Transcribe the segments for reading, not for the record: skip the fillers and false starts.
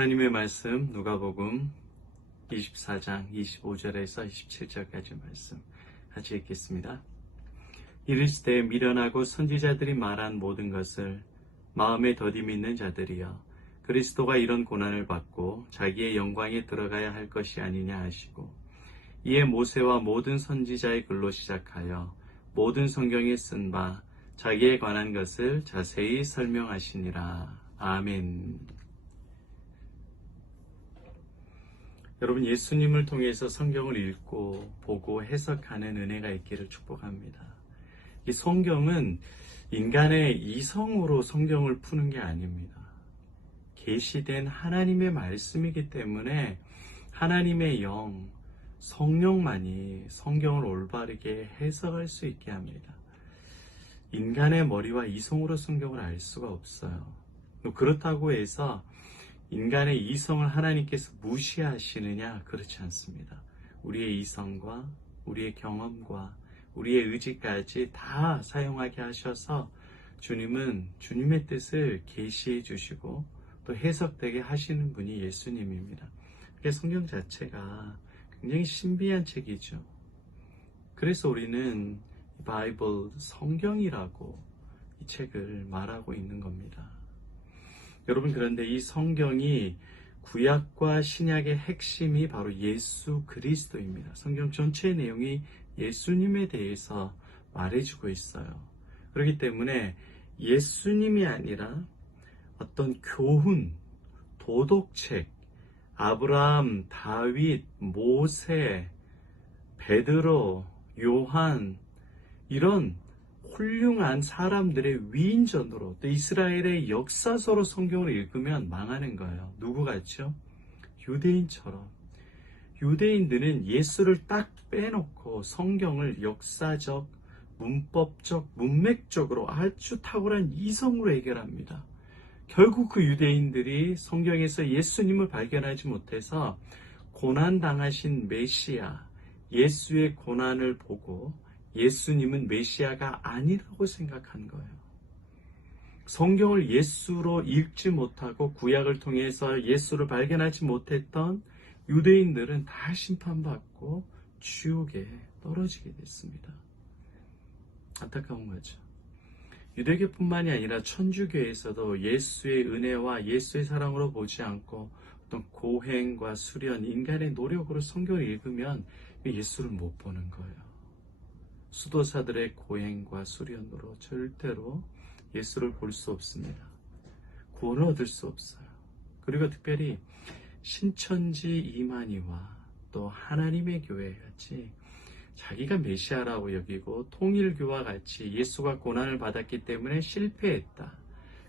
하나님의 말씀 누가복음 24장 25절에서 27절까지 말씀 같이 읽겠습니다. 이르시되 미련하고 선지자들이 말한 모든 것을 마음에 더디 믿는 자들이여 그리스도가 이런 고난을 받고 자기의 영광에 들어가야 할 것이 아니냐 하시고 이에 모세와 모든 선지자의 글로 시작하여 모든 성경에 쓴 바 자기에 관한 것을 자세히 설명하시니라. 아멘. 여러분, 예수님을 통해서 성경을 읽고 보고 해석하는 은혜가 있기를 축복합니다. 이 성경은 인간의 이성으로 성경을 푸는 게 아닙니다. 계시된 하나님의 말씀이기 때문에 하나님의 영, 성령만이 성경을 올바르게 해석할 수 있게 합니다. 인간의 머리와 이성으로 성경을 알 수가 없어요. 그렇다고 해서 인간의 이성을 하나님께서 무시하시느냐? 그렇지 않습니다. 우리의 이성과 우리의 경험과 우리의 의지까지 다 사용하게 하셔서 주님은 주님의 뜻을 계시해 주시고 또 해석되게 하시는 분이 예수님입니다. 그래서 성경 자체가 굉장히 신비한 책이죠. 그래서 우리는 바이블, 성경이라고 이 책을 말하고 있는 겁니다. 여러분, 그런데 이 성경이 구약과 신약의 핵심이 바로 예수 그리스도입니다. 성경 전체의 내용이 예수님에 대해서 말해주고 있어요. 그렇기 때문에 예수님이 아니라 어떤 교훈, 도덕책, 아브라함, 다윗, 모세, 베드로, 요한 이런 훌륭한 사람들의 위인전으로 또 이스라엘의 역사서로 성경을 읽으면 망하는 거예요. 누구 같죠? 유대인처럼. 유대인들은 예수를 딱 빼놓고 성경을 역사적, 문법적, 문맥적으로 아주 탁월한 이성으로 해결합니다. 결국 그 유대인들이 성경에서 예수님을 발견하지 못해서 고난당하신 메시아, 예수의 고난을 보고 예수님은 메시아가 아니라고 생각한 거예요. 성경을 예수로 읽지 못하고 구약을 통해서 예수를 발견하지 못했던 유대인들은 다 심판받고 지옥에 떨어지게 됐습니다. 안타까운 거죠. 유대교뿐만이 아니라 천주교에서도 예수의 은혜와 예수의 사랑으로 보지 않고 어떤 고행과 수련, 인간의 노력으로 성경을 읽으면 예수를 못 보는 거예요. 수도사들의 고행과 수련으로 절대로 예수를 볼 수 없습니다. 구원을 얻을 수 없어요. 그리고 특별히 신천지 이만희와 또 하나님의 교회 같이 자기가 메시아라고 여기고 통일교와 같이 예수가 고난을 받았기 때문에 실패했다.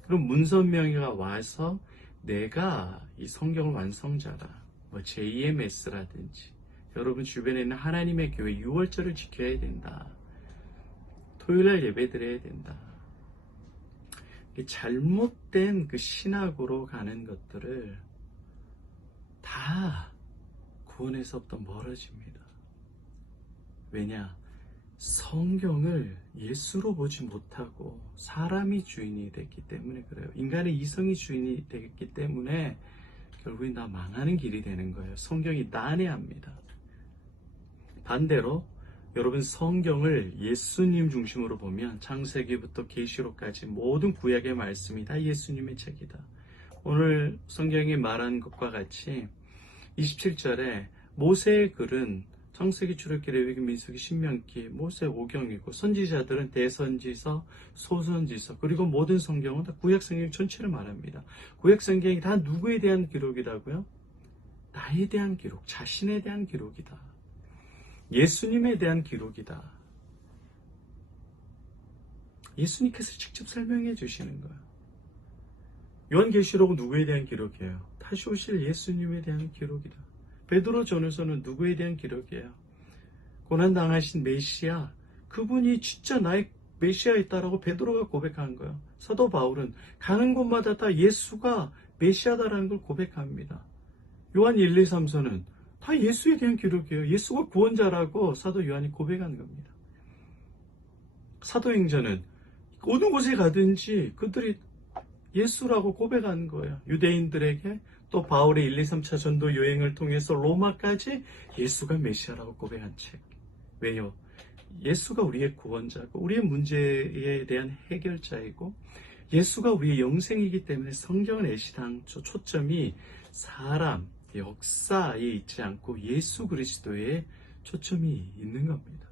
그럼 문선명이가 와서 내가 이 성경 완성자다. JMS라든지 여러분 주변에 있는 하나님의 교회 6월절을 지켜야 된다. 토요일날 예배 드려야 된다. 잘못된 그 신학으로 가는 것들을 다 구원에서부터 멀어집니다. 왜냐? 성경을 예수로 보지 못하고 사람이 주인이 됐기 때문에 그래요. 인간의 이성이 주인이 됐기 때문에 결국엔 다 망하는 길이 되는 거예요. 성경이 난해합니다. 반대로 여러분 성경을 예수님 중심으로 보면 창세기부터 계시록까지 모든 구약의 말씀이 다 예수님의 책이다. 오늘 성경이 말한 것과 같이 27절에 모세의 글은 창세기, 출애굽기, 레위기, 민수기, 신명기, 모세 오경이고 선지자들은 대선지서, 소선지서 그리고 모든 성경은 다 구약 성경 전체를 말합니다. 구약 성경이 다 누구에 대한 기록이라고요? 나에 대한 기록, 자신에 대한 기록이다. 예수님에 대한 기록이다. 예수님께서 직접 설명해 주시는 거예요. 요한계시록은 누구에 대한 기록이에요? 다시 오실 예수님에 대한 기록이다. 베드로 전후서는 누구에 대한 기록이에요? 고난당하신 메시아, 그분이 진짜 나의 메시아였다라고 베드로가 고백한 거예요. 사도 바울은 가는 곳마다 다 예수가 메시아다라는 걸 고백합니다. 요한 1, 2, 3서는 다 예수에 대한 기록이에요. 예수가 구원자라고 사도 요한이 고백한 겁니다. 사도행전은 어느 곳에 가든지 그들이 예수라고 고백하는 거예요. 유대인들에게 또 바울의 1, 2, 3차 전도 여행을 통해서 로마까지 예수가 메시아라고 고백한 책. 왜요? 예수가 우리의 구원자고 우리의 문제에 대한 해결자이고 예수가 우리의 영생이기 때문에 성경은 애시당초 초점이 사람, 역사에 있지 않고 예수 그리스도에 초점이 있는 겁니다.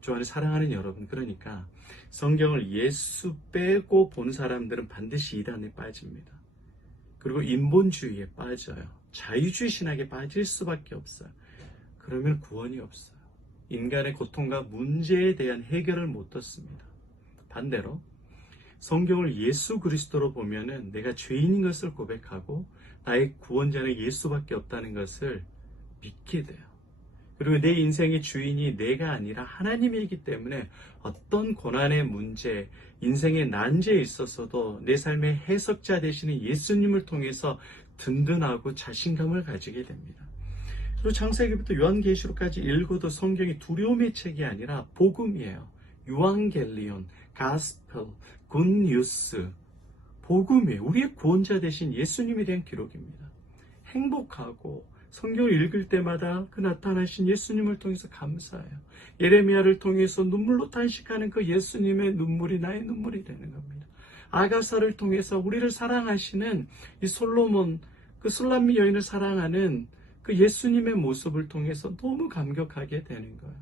주 안에 사랑하는 여러분, 그러니까 성경을 예수 빼고 본 사람들은 반드시 이단에 빠집니다. 그리고 인본주의에 빠져요. 자유주의 신학에 빠질 수밖에 없어요. 그러면 구원이 없어요. 인간의 고통과 문제에 대한 해결을 못 얻습니다. 반대로 성경을 예수 그리스도로 보면은 내가 죄인인 것을 고백하고 나의 구원자는 예수밖에 없다는 것을 믿게 돼요. 그리고 내 인생의 주인이 내가 아니라 하나님이기 때문에 어떤 고난의 문제, 인생의 난제에 있어서도 내 삶의 해석자 되시는 예수님을 통해서 든든하고 자신감을 가지게 됩니다. 그리고 창세기부터 요한계시록까지 읽어도 성경이 두려움의 책이 아니라 복음이에요. 유앙겔리온, 가스펠, 굿뉴스, 복음이에요. 우리의 구원자 되신 예수님에 대한 기록입니다. 행복하고 성경을 읽을 때마다 그 나타나신 예수님을 통해서 감사해요. 예레미야를 통해서 눈물로 탄식하는 그 예수님의 눈물이 나의 눈물이 되는 겁니다. 아가사를 통해서 우리를 사랑하시는 이 솔로몬, 그 술람미 여인을 사랑하는 그 예수님의 모습을 통해서 너무 감격하게 되는 거예요.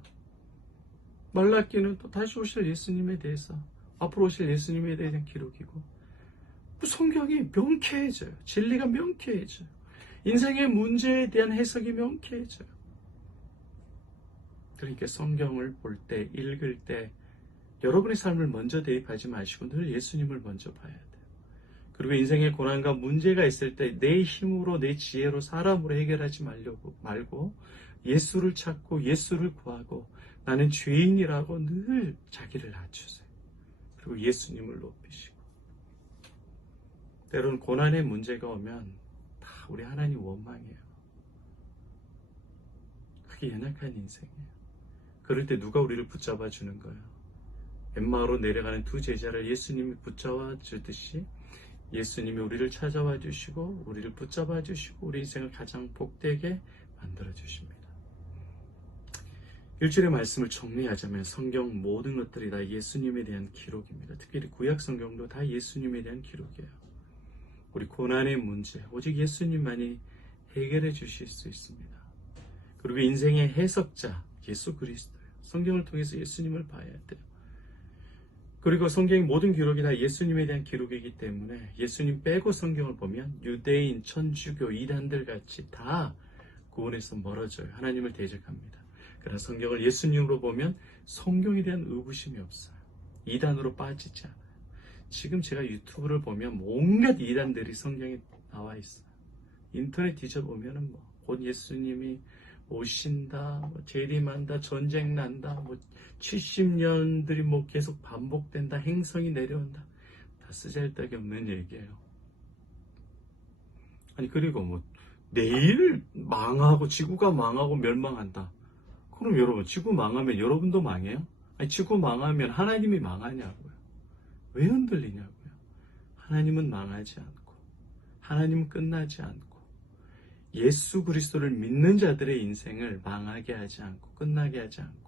말라기는 또 다시 오실 예수님에 대해서, 앞으로 오실 예수님에 대한 기록이고, 성경이 명쾌해져요. 진리가 명쾌해져요. 인생의 문제에 대한 해석이 명쾌해져요. 그러니까 성경을 볼 때, 읽을 때 여러분의 삶을 먼저 대입하지 마시고 늘 예수님을 먼저 봐야 돼요. 그리고 인생의 고난과 문제가 있을 때 내 힘으로, 내 지혜로, 사람으로 해결하지 말고 예수를 찾고 예수를 구하고 나는 죄인이라고 늘 자기를 낮추세요. 그리고 예수님을 높이시고, 때로는 고난의 문제가 오면 다 우리 하나님 원망해요. 그게 연약한 인생이에요. 그럴 때 누가 우리를 붙잡아 주는 거예요? 엠마오로 내려가는 두 제자를 예수님이 붙잡아 주듯이 예수님이 우리를 찾아와 주시고 우리를 붙잡아 주시고 우리 인생을 가장 복되게 만들어 주십니다. 일주일의 말씀을 정리하자면 성경 모든 것들이 다 예수님에 대한 기록입니다. 특별히 구약 성경도 다 예수님에 대한 기록이에요. 우리 고난의 문제 오직 예수님만이 해결해 주실 수 있습니다. 그리고 인생의 해석자 예수 그리스도예요. 성경을 통해서 예수님을 봐야 돼요. 그리고 성경의 모든 기록이 다 예수님에 대한 기록이기 때문에 예수님 빼고 성경을 보면 유대인, 천주교, 이단들 같이 다 구원에서 멀어져요. 하나님을 대적합니다. 그러나 성경을 예수님으로 보면 성경에 대한 의구심이 없어요. 이단으로 빠지지 않아요. 지금 제가 유튜브를 보면 온갖 이단들이 성경에 나와 있어요. 인터넷 뒤져보면 곧 예수님이 오신다, 재림한다, 전쟁 난다, 70년들이 계속 반복된다, 행성이 내려온다. 다 쓰잘데기 없는 얘기예요. 아니, 그리고 내일 망하고 지구가 망하고 멸망한다. 그럼 여러분, 지구 망하면 여러분도 망해요? 아니, 지구 망하면 하나님이 망하냐고요. 왜 흔들리냐고요. 하나님은 망하지 않고 하나님은 끝나지 않고 예수 그리스도를 믿는 자들의 인생을 망하게 하지 않고 끝나게 하지 않고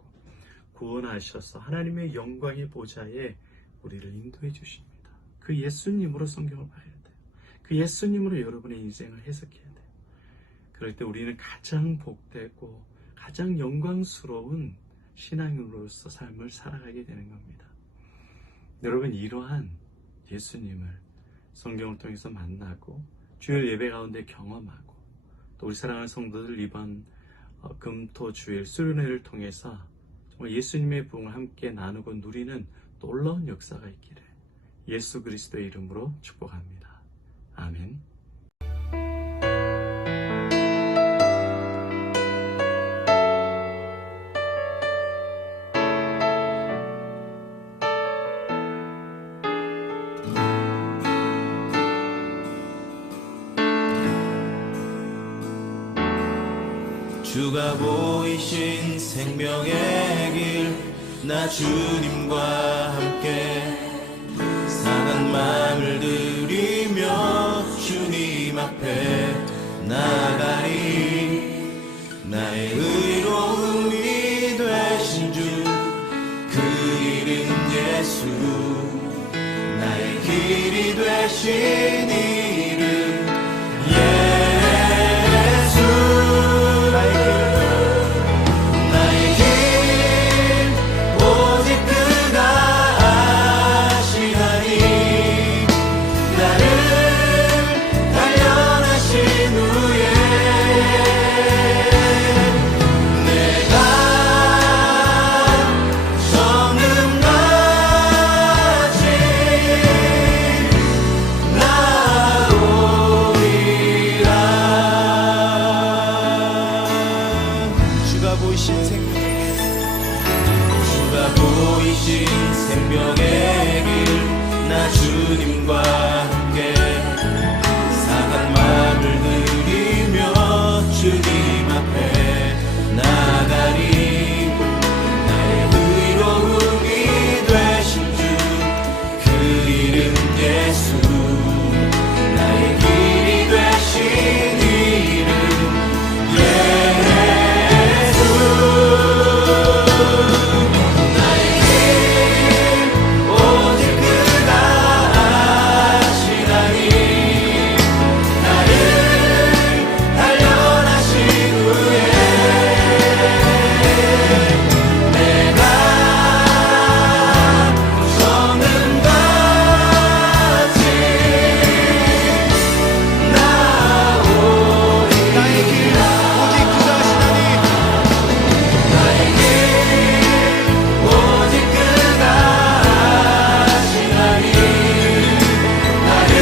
구원하셔서 하나님의 영광의 보좌에 우리를 인도해 주십니다. 그 예수님으로 성경을 봐야 돼요. 그 예수님으로 여러분의 인생을 해석해야 돼요. 그럴 때 우리는 가장 복되고 가장 영광스러운 신앙인으로서 삶을 살아가게 되는 겁니다. 여러분, 이러한 예수님을 성경을 통해서 만나고 주일 예배 가운데 경험하고 또 우리 사랑하는 성도들 이번 금토 주일 수련회를 통해서 정말 예수님의 부흥을 함께 나누고 누리는 놀라운 역사가 있기를 예수 그리스도의 이름으로 축복합니다. 아멘. 주가 보이신 생명의 길 나 주님과 함께 상한 마음을 들이 앞에 나가리. 나의 의로움이 되신 주 그 이름 예수. 나의 길이 되신 이름 예수. 나의 길 오직 그가 아시나니. 나를 단련하신 후에 내가 성금같이 나오리라. 주가 보이신 생명의 주가 보이신 생명의 길. 나 주님과 함께 상한 마음을 들이며 주님 앞에 나가리. 나의 의로움이 되신 주 그 이름 예수. 나의 길이 되신 이름 예수. 나의 길 오직 그가 아시나니. 나를 단련하신 후에 내가 성금같이 나오리. 나의 길 오직 그가 아시나니. 나의 길 오직 그가 아시나니. 나를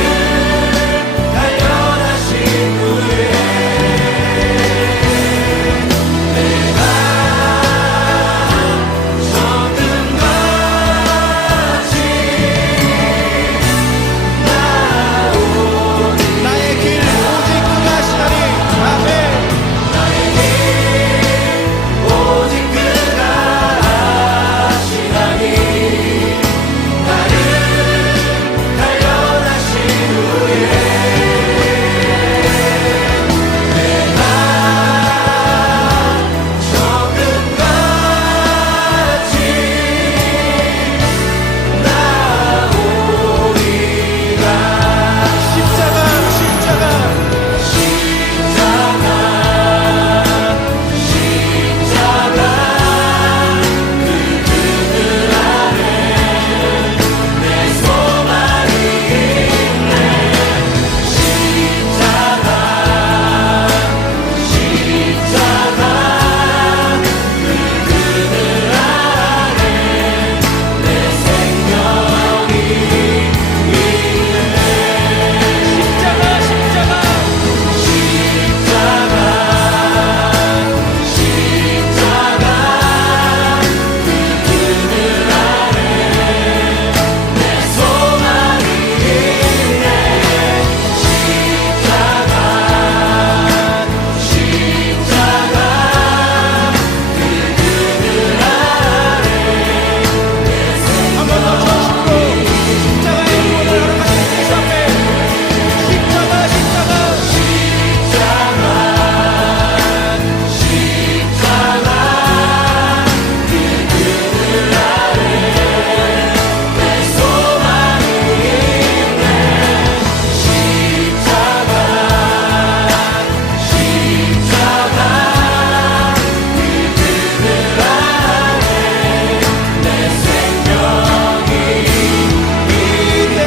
단련하신 후에 내가 성금같이 나오리. 나의 길 오직 그가 아시나니. 아멘. 나의 길 오직 그가 아시나니. 나를 단련하신 후에 내가 성금같이 나오리라. 십자가 십자가 십자가 십자가 그 그늘 아래 내 소망이 있네. 십자가 십자가 그 그늘 아래 내 생명이 있네. 십자가 십자가 십자가 십자가 그 그늘 아래 내 소망이 있네. 십자가 십자가 그 그늘 아래 내 생명이 십자가의 구원을 허락하신 예수 앞에 십자가 십자가 십자가 십자가 그 그늘 아래 내 소망이 있네. 십자가 십자가 그 그늘 아래 내 생명이 있네.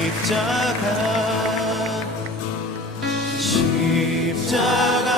십자가 십자가